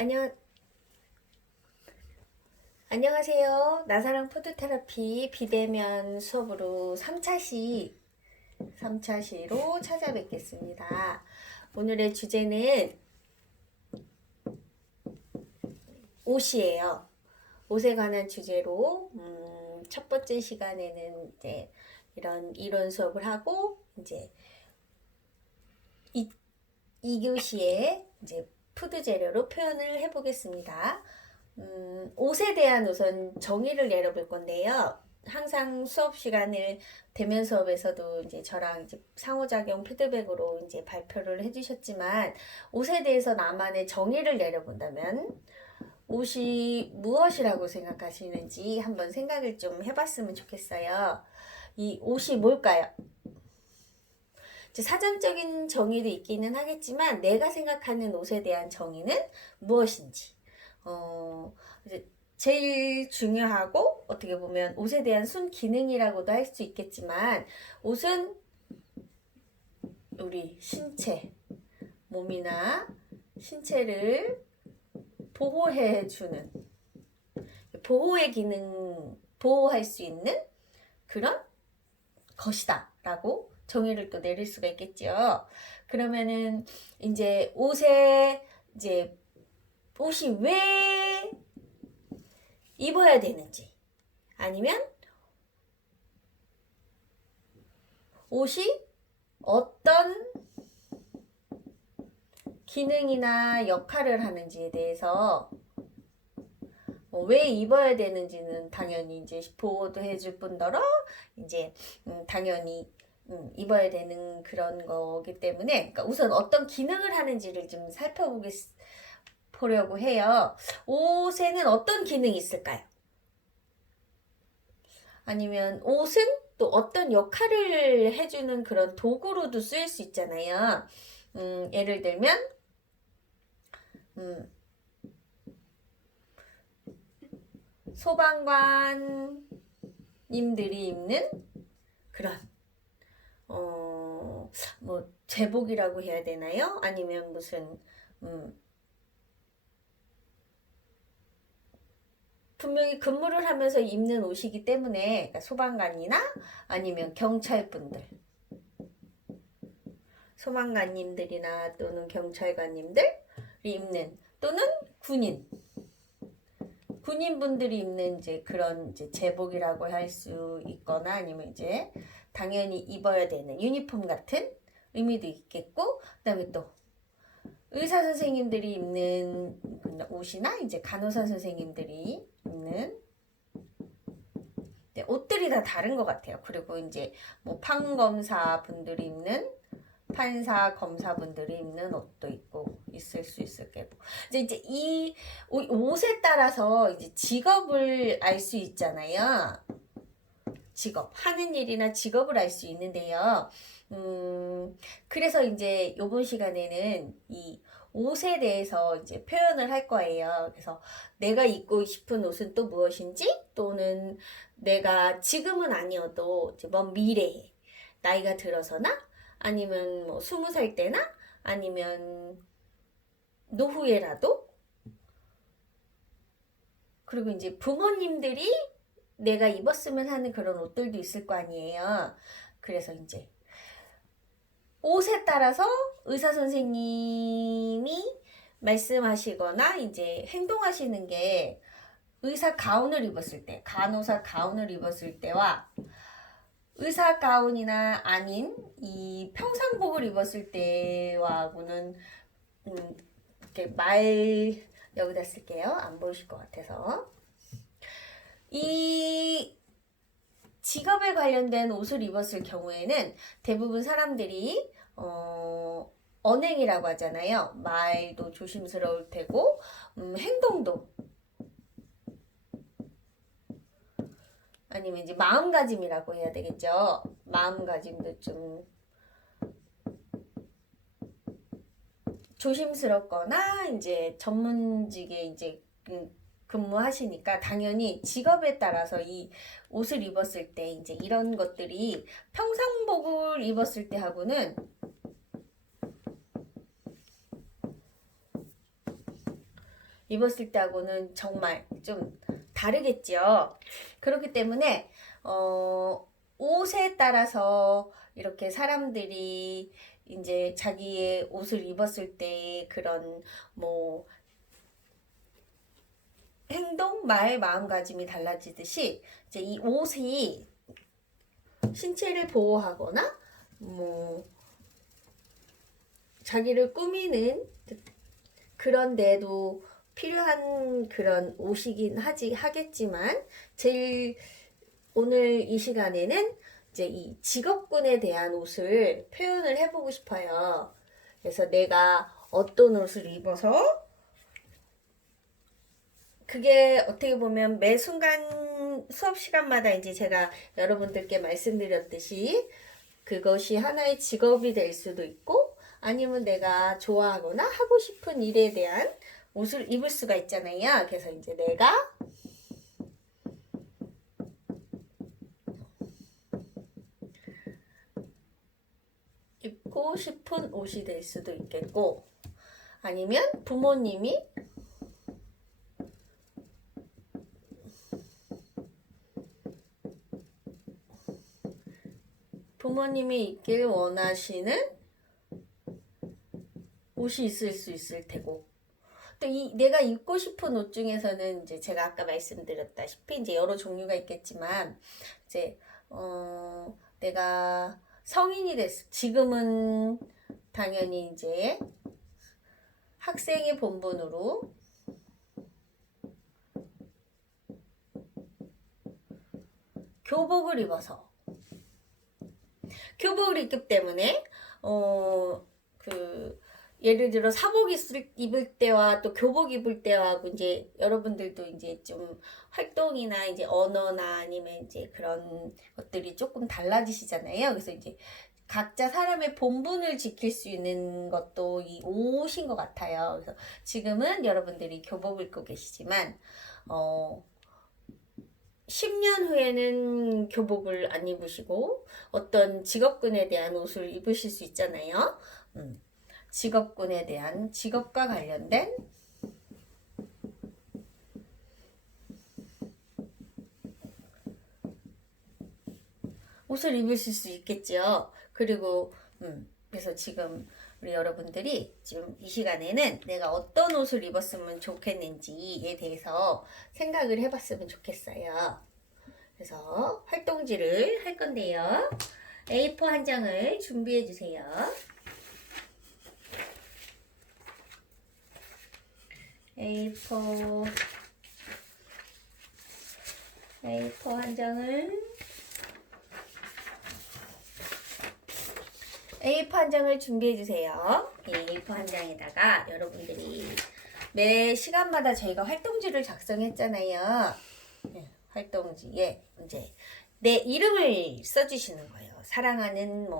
안녕, 안녕하세요. 나사랑 푸드테라피 비대면 수업으로 3차시로 찾아뵙겠습니다. 오늘의 주제는 옷이에요. 옷에 관한 주제로, 첫 번째 시간에는 이제 이런 이론 수업을 하고, 이제 2교시에 이제 푸드 재료로 표현을 해보겠습니다. 옷에 대한 우선 정의를 내려볼 건데요. 항상 수업 시간을 대면 수업에서도 이제 저랑 이제 상호작용 피드백으로 이제 발표를 해주셨지만 옷에 대해서 나만의 정의를 내려본다면 옷이 무엇이라고 생각하시는지 한번 생각을 좀 해봤으면 좋겠어요. 이 옷이 뭘까요? 이제 사전적인 정의도 있기는 하겠지만 내가 생각하는 옷에 대한 정의는 무엇인지 이제 제일 중요하고 어떻게 보면 옷에 대한 순기능이라고도 할 수 있겠지만 옷은 우리 신체, 몸이나 신체를 보호해주는 보호의 기능, 보호할 수 있는 그런 것이다 라고 정의를 또 내릴 수가 있겠죠. 그러면은 이제 옷이 왜 입어야 되는지, 아니면 옷이 어떤 기능이나 역할을 하는지에 대해서 왜 입어야 되는지는 당연히 이제 보호도 해줄 뿐더러 이제 당연히 입어야 되는 그런 거기 때문에, 그러니까 우선 어떤 기능을 하는지를 좀 살펴보려고 해요. 옷에는 어떤 기능이 있을까요? 아니면 옷은 또 어떤 역할을 해주는 그런 도구로도 쓰일 수 있잖아요. 예를 들면 소방관님들이 입는 그런 뭐 제복이라고 해야 되나요? 아니면 무슨 분명히 근무를 하면서 입는 옷이기 때문에, 그러니까 소방관이나 아니면 경찰분들, 소방관님들이나 또는 경찰관님들이 입는, 또는 군인분들이 입는 이제 그런 이제 제복이라고 할 수 있거나, 아니면 이제 당연히 입어야 되는 유니폼 같은 의미도 있겠고, 그다음에 또 의사 선생님들이 입는 옷이나 이제 간호사 선생님들이 입는 옷들이 다 다른 것 같아요. 그리고 이제 뭐 판검사 분들이 입는, 판사 검사분들이 입는 옷도 있고 있을 수 있을 거고, 이제 이 옷에 따라서 이제 직업을 알 수 있잖아요. 직업, 하는 일이나 직업을 알 수 있는데요. 그래서 이제 요번 시간에는 이 옷에 대해서 이제 표현을 할 거예요. 그래서 내가 입고 싶은 옷은 또 무엇인지, 또는 내가 지금은 아니어도 이제 먼 미래에 나이가 들어서나, 아니면 뭐 20살 때나, 아니면 노후에라도, 그리고 이제 부모님들이 내가 입었으면 하는 그런 옷들도 있을 거 아니에요. 그래서 이제 옷에 따라서 의사 선생님이 말씀하시거나 이제 행동하시는 게, 의사 가운을 입었을 때, 간호사 가운을 입었을 때와 의사 가운이나 아닌 이 평상복을 입었을 때와는 이렇게 여기다 쓸게요. 안 보이실 것 같아서. 이 직업에 관련된 옷을 입었을 경우에는 대부분 사람들이 언행이라고 하잖아요. 말도 조심스러울 테고, 행동도, 아니면 이제 마음가짐이라고 해야 되겠죠. 마음가짐도 좀 조심스럽거나 이제 전문직에 이제 근무하시니까 당연히 직업에 따라서 이 옷을 입었을 때 이제 이런 것들이 평상복을 입었을 때 하고는 입었을 때하고는 정말 좀 다르겠죠. 그렇기 때문에 옷에 따라서 이렇게 사람들이 이제 자기의 옷을 입었을 때 그런 뭐 행동, 말, 마음가짐이 달라지듯이 이제 이 옷이 신체를 보호하거나 뭐 자기를 꾸미는 그런 데도 필요한 그런 옷이긴 하겠지만 제일 오늘 이 시간에는 이제 이 직업군에 대한 옷을 표현을 해보고 싶어요. 그래서 내가 어떤 옷을 입어서 그게 어떻게 보면 매 순간 수업 시간마다 이제 제가 여러분들께 말씀드렸듯이 그것이 하나의 직업이 될 수도 있고 아니면 내가 좋아하거나 하고 싶은 일에 대한 옷을 입을 수가 있잖아요. 그래서 이제 내가 입고 싶은 옷이 될 수도 있겠고 아니면 부모님이 입길 원하시는 옷이 있을 수 있을 테고 또 내가 입고 싶은 옷 중에서는 이제 제가 아까 말씀드렸다시피 이제 여러 종류가 있겠지만 이제 내가 성인이 됐어. 지금은 당연히 이제 학생의 본분으로 교복을 입어서 교복을 입기 때문에 예를 들어 사복 입을 때와 또 교복 입을 때하고 이제 여러분들도 이제 좀 활동이나 이제 언어나 아니면 이제 그런 것들이 조금 달라지시잖아요. 그래서 이제 각자 사람의 본분을 지킬 수 있는 것도 이 옷인 것 같아요. 그래서 지금은 여러분들이 교복을 입고 계시지만 10년 후에는 교복을 안 입으시고 어떤 직업군에 대한 옷을 입으실 수 있잖아요. 직업군에 대한 직업과 관련된 옷을 입으실 수 있겠죠. 그리고 그래서 지금 우리 여러분들이 지금 이 시간에는 내가 어떤 옷을 입었으면 좋겠는지에 대해서 생각을 해봤으면 좋겠어요. 그래서 활동지를 할 건데요. A4 한 장을 준비해 주세요. A4 한 장을 A4 한 장을 준비해 주세요. A4 한 장에다가 여러분들이 매 시간마다 저희가 활동지를 작성했잖아요. 활동지에 이제 내 이름을 써주시는 거예요. 사랑하는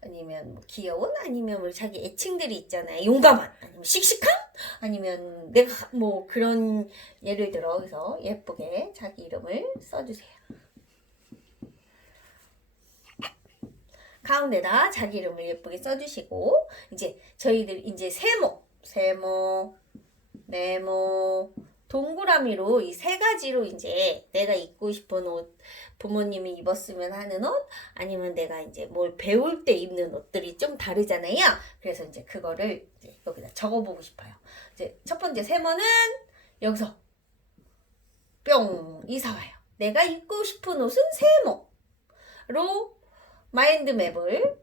아니면 귀여운 아니면 뭐 자기 애칭들이 있잖아요. 용감한 아니면 씩씩한 아니면 내가 그런 예를 들어 그래서 예쁘게 자기 이름을 써주세요. 가운데다 자기 이름을 예쁘게 써주시고 이제 저희들 이제 세모, 네모, 동그라미로 이 세 가지로 이제 내가 입고 싶은 옷, 부모님이 입었으면 하는 옷, 아니면 내가 이제 뭘 배울 때 입는 옷들이 좀 다르잖아요. 그래서 이제 그거를 이제 여기다 적어보고 싶어요. 이제 첫 번째 세모는 여기서 뿅 이사와요. 내가 입고 싶은 옷은 세모로 마인드맵을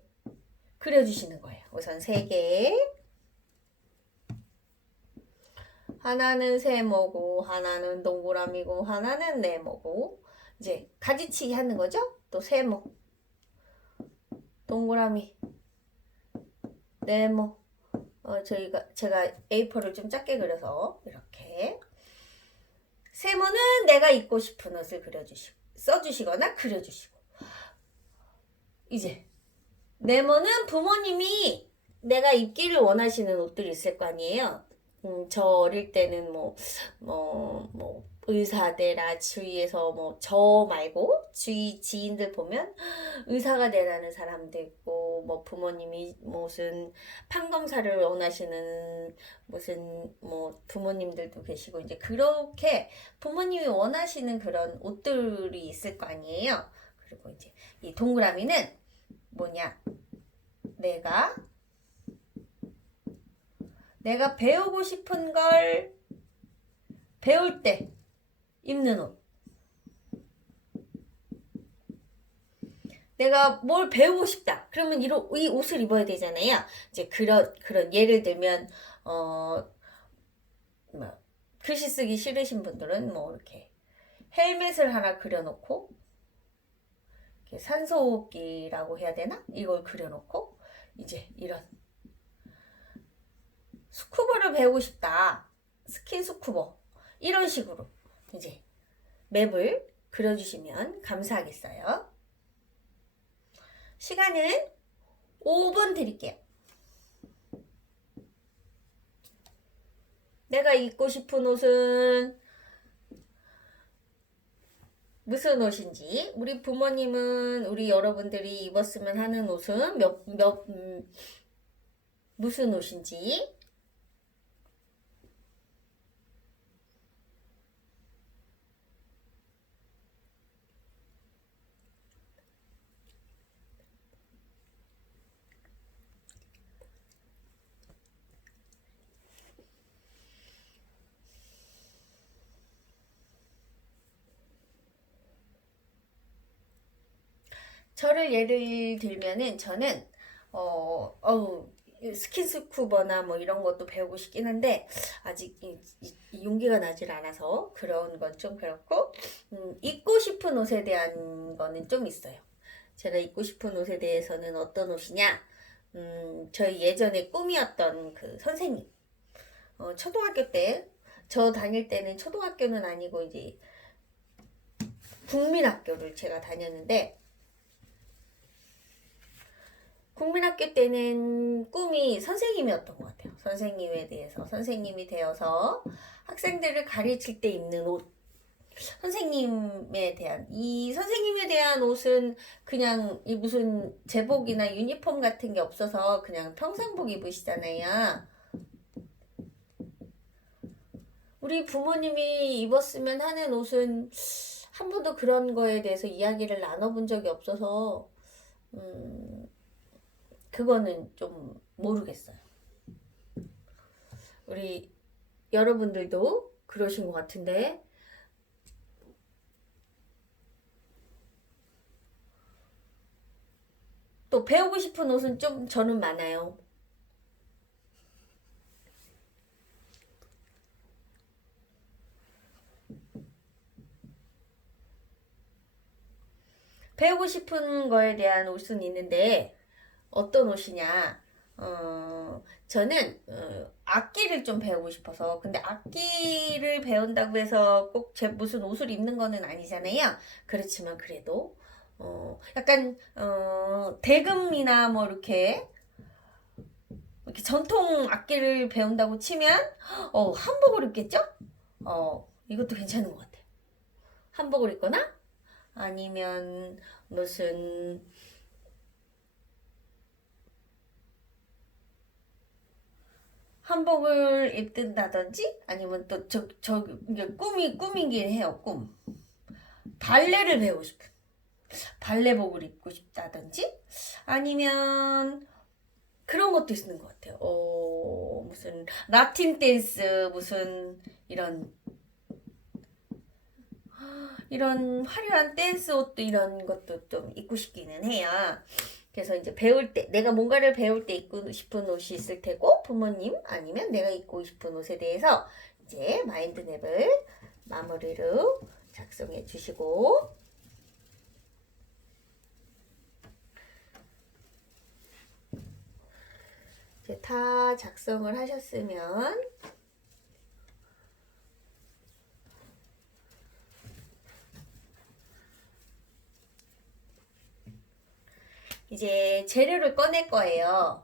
그려주시는 거예요. 우선 3개. 하나는 세모고, 하나는 동그라미고, 하나는 네모고, 이제 가지치기 하는 거죠? 또 세모, 동그라미, 네모. 제가 A4를 좀 작게 그려서 이렇게. 세모는 내가 입고 싶은 옷을 써주시거나 그려주시고. 이제 네모는 부모님이 내가 입기를 원하시는 옷들이 있을 거 아니에요. 저 어릴 때는 의사되라 주위에서 저 말고 주위 지인들 보면 의사가 되라는 사람도 있고 부모님이 무슨 판검사를 원하시는 무슨 부모님들도 계시고 이제 그렇게 부모님이 원하시는 그런 옷들이 있을 거 아니에요. 그리고 이제 이 동그라미는 뭐냐? 내가 배우고 싶은 걸 배울 때 입는 옷. 내가 뭘 배우고 싶다. 그러면 이 옷을 입어야 되잖아요. 이제 그런 예를 들면 글씨 쓰기 싫으신 분들은 이렇게 헬멧을 하나 그려놓고 산소호흡기라고 해야 되나? 이걸 그려놓고 이제 이런 스쿠버를 배우고 싶다. 스킨 스쿠버. 이런 식으로 이제 맵을 그려주시면 감사하겠어요. 시간은 5분 드릴게요. 내가 입고 싶은 옷은 무슨 옷인지, 우리 부모님은 우리 여러분들이 입었으면 하는 옷은 무슨 옷인지, 저를 예를 들면은 저는 스킨스쿠버나 이런 것도 배우고 싶긴 한데 아직 이 용기가 나질 않아서 그런 건 좀 그렇고 입고 싶은 옷에 대한 거는 좀 있어요. 제가 입고 싶은 옷에 대해서는 어떤 옷이냐? 저희 예전에 꿈이었던 그 선생님. 초등학교 때 저 다닐 때는 초등학교는 아니고 이제 국민학교를 제가 다녔는데 국민학교 때는 꿈이 선생님이었던 것 같아요. 선생님이 되어서 학생들을 가르칠 때 입는 옷. 선생님에 대한 옷은 그냥 무슨 제복이나 유니폼 같은 게 없어서 그냥 평상복 입으시잖아요. 우리 부모님이 입었으면 하는 옷은 한 번도 그런 거에 대해서 이야기를 나눠본 적이 없어서 그거는 좀 모르겠어요. 우리 여러분들도 그러신 것 같은데 또 배우고 싶은 옷은 좀 저는 많아요. 배우고 싶은 거에 대한 옷은 있는데 어떤 옷이냐? 저는 악기를 좀 배우고 싶어서. 근데 악기를 배운다고 해서 꼭 무슨 옷을 입는 거는 아니잖아요. 그렇지만 그래도 약간 대금이나 이렇게 전통 악기를 배운다고 치면 한복을 입겠죠? 이것도 괜찮은 것 같아요. 한복을 입거나 아니면 무슨 한복을 입든다든지 아니면 또 이게 꿈이긴 해요. 꿈. 발레를 배우고 싶은 발레복을 입고 싶다든지 아니면 그런 것도 있는 것 같아요. 무슨 라틴 댄스 무슨 이런 화려한 댄스 옷도 이런 것도 좀 입고 싶기는 해요. 그래서 이제 배울 때 내가 뭔가를 배울 때 입고 싶은 옷이 있을 테고 부모님 아니면 내가 입고 싶은 옷에 대해서 이제 마인드맵을 마무리로 작성해 주시고 이제 다 작성을 하셨으면 이제 재료를 꺼낼 거예요.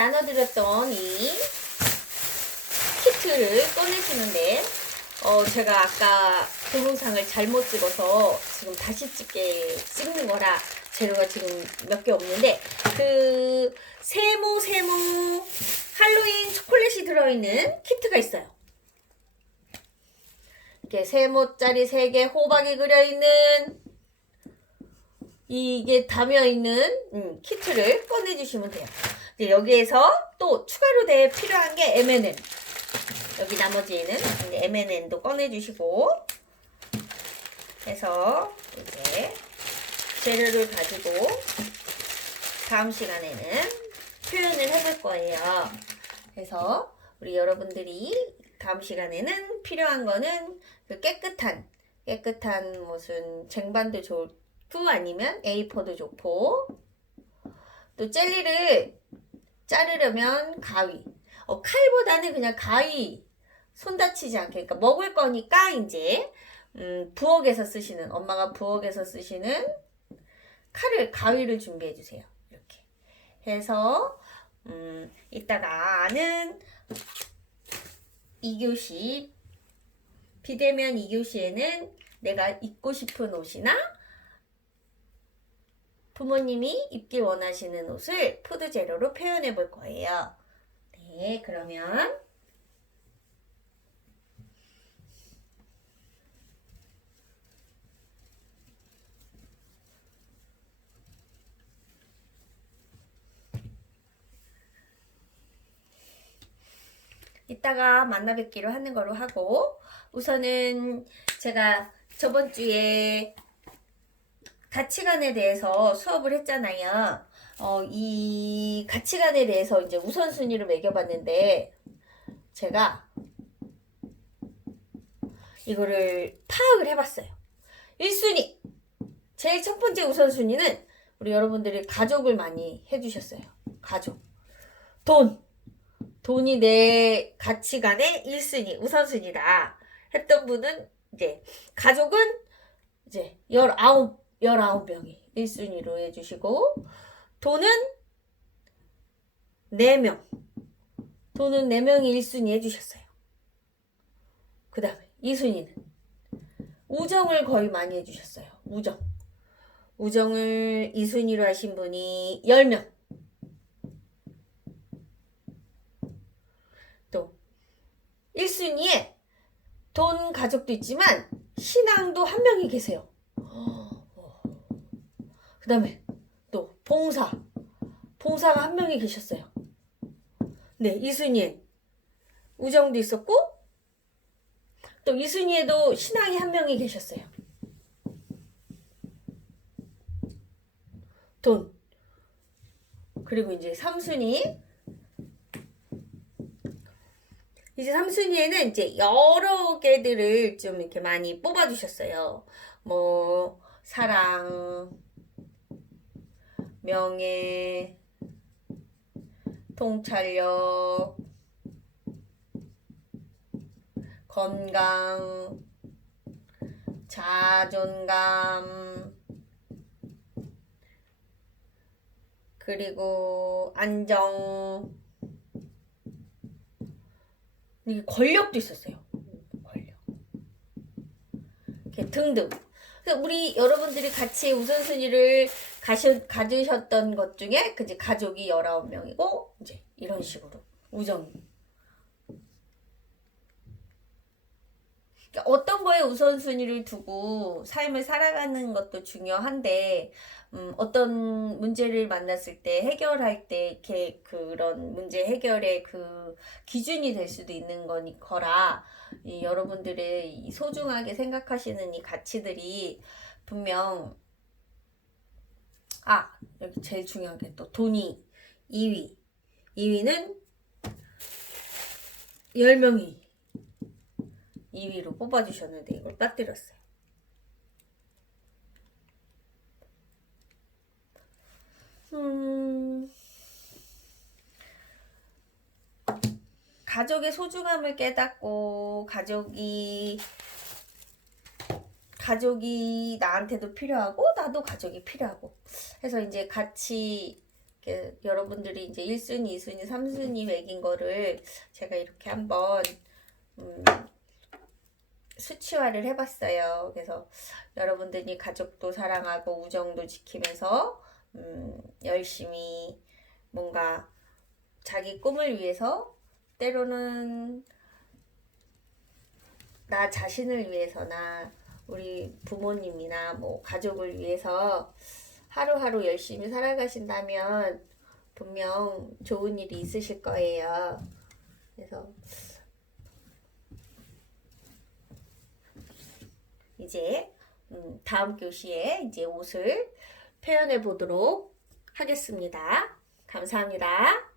나눠드렸던 이 키트를 꺼내시는데 제가 아까 동영상을 잘못 찍어서 지금 다시 찍는 거라 재료가 지금 몇 개 없는데 그 세모 할로윈 초콜릿이 들어있는 키트가 있어요. 이렇게 세모짜리 3개 호박이 그려있는 이게 담여있는 키트를 꺼내주시면 돼요. 이제 여기에서 또 추가로 필요한 게 M&M. 여기 나머지에는 M&M도 꺼내주시고 해서 이제 재료를 가지고 다음 시간에는 표현을 해볼 거예요. 그래서 우리 여러분들이 다음 시간에는 필요한 거는 그 깨끗한 무슨 쟁반도 좋고 아니면 A4도 좋고 또 젤리를 자르려면 가위. 칼보다는 그냥 가위. 손 다치지 않게. 그러니까 먹을 거니까 이제 부엌에서 쓰시는 엄마가 부엌에서 쓰시는 가위를 준비해 주세요. 이렇게 해서 이따가는 2교시 비대면 2교시에는 내가 입고 싶은 옷이나 부모님이 입기 원하시는 옷을 푸드 재료로 표현해 볼 거예요. 네, 그러면 이따가 만나 뵙기로 하는 거로 하고 우선은 제가 저번 주에 가치관에 대해서 수업을 했잖아요. 이 가치관에 대해서 이제 우선순위를 매겨봤는데 제가 이거를 파악을 해봤어요. 1순위 제일 첫 번째 우선순위는 우리 여러분들이 가족을 많이 해주셨어요. 가족 돈이 내 가치관의 1순위 우선순위다 했던 분은 이제 가족은 이제 19명이 1순위로 해주시고 돈은 4명. 돈은 4명이 1순위 해주셨어요. 그 다음에 2순위는 우정을 거의 많이 해주셨어요. 우정을 2순위로 하신 분이 10명. 또 1순위에 돈 가족도 있지만 신앙도 1명이 계세요. 그 다음에 또 봉사가 1명이 계셨어요. 네, 2순위에 우정도 있었고 또 2순위에도 신앙이 1명이 계셨어요. 돈. 그리고 이제 3순위. 이제 3순위에는 이제 여러 개들을 좀 이렇게 많이 뽑아주셨어요. 뭐 사랑, 명예, 통찰력, 건강, 자존감, 그리고 안정, 이게 권력도 있었어요. 권력. 이렇게 등등. 그래서 우리 여러분들이 같이 우선순위를 가지셨던 것 중에 이제 가족이 19명이고 이제 이런 식으로 우정. 그러니까 어떤 거에 우선순위를 두고 삶을 살아가는 것도 중요한데 어떤 문제를 만났을 때 해결할 때 이렇게 그런 문제 해결의 그 기준이 될 수도 있는 거라 이 여러분들의 이 소중하게 생각하시는 이 가치들이 분명 여기 제일 중요한 게 또 돈이 2위는 10명이 2위로 뽑아주셨는데 이걸 빠뜨렸어요. 가족의 소중함을 깨닫고 가족이 나한테도 필요하고 나도 가족이 필요하고 해서 이제 같이 여러분들이 이제 1순위, 2순위, 3순위 매긴 거를 제가 이렇게 한번 수치화를 해봤어요. 그래서 여러분들이 가족도 사랑하고 우정도 지키면서 열심히 뭔가 자기 꿈을 위해서, 때로는 나 자신을 위해서나 우리 부모님이나 뭐 가족을 위해서 하루하루 열심히 살아가신다면 분명 좋은 일이 있으실 거예요. 그래서 이제 다음 교시에 이제 옷을 표현해 보도록 하겠습니다. 감사합니다.